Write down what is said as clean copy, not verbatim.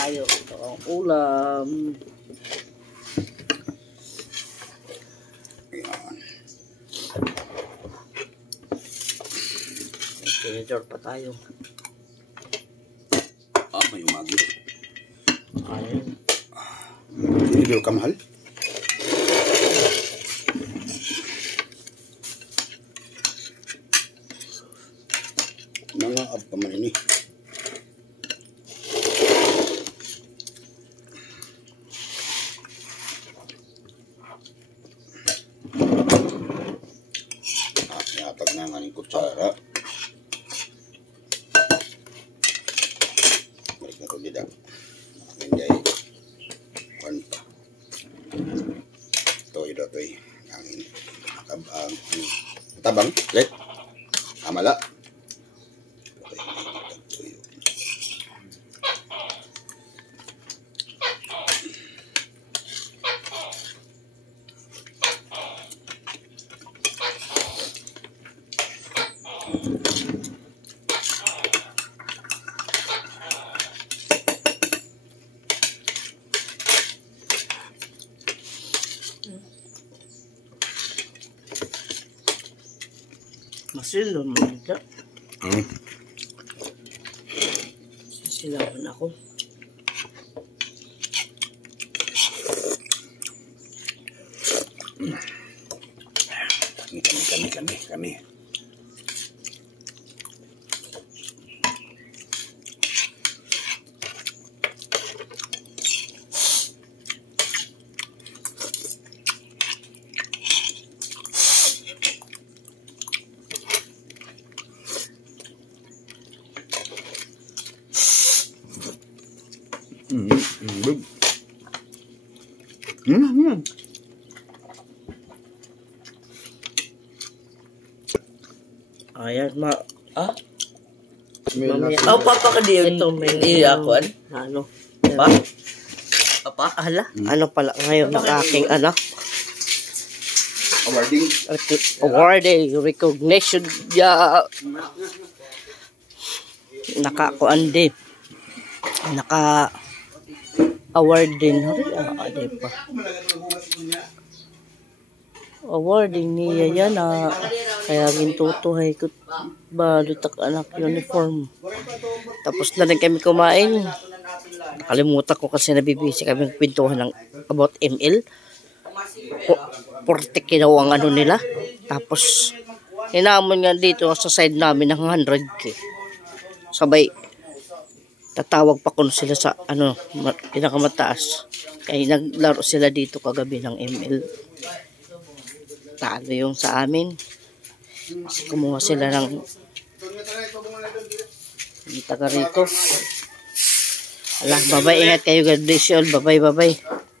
tayo. Ito ang ulam. Tinidor pa tayo. May umagi. Ayun. Tinidor ka mahal? Mga ab pa man ini. Yatag na nga ng kutsara. Balik na ito dida. Hindi ay kuwan pa. Ito ay angin. Tabang. Let. Amala. Masilo mo ito. Silawan ako. Kami. Ayan, mamaya. Papa ka diyan. Ito, may iyakuan. Ano? Pa? Papa? Ala, ano pala ngayon ng aking anak? Awarding recognition niya. Nakakuan din. Naka-award din. Diba? Awarding niya yan kaya gintutuhay ko balutak anak uniform. Tapos na rin kami kumain. Nakalimutan ko kasi nabibisi kami pintuhan ng about ML. 40 kinaw ang ano nila. Tapos hinamon nga dito sa side namin ng 100k. Sabay tatawag pa ko sila sa pinakamataas. Kaya naglaro sila dito kagabi ng ML. Talo yung sa amin. Kasi kumuha sila ng taga rito. Ala, babay, ingat kayo. God bless you all. Babay.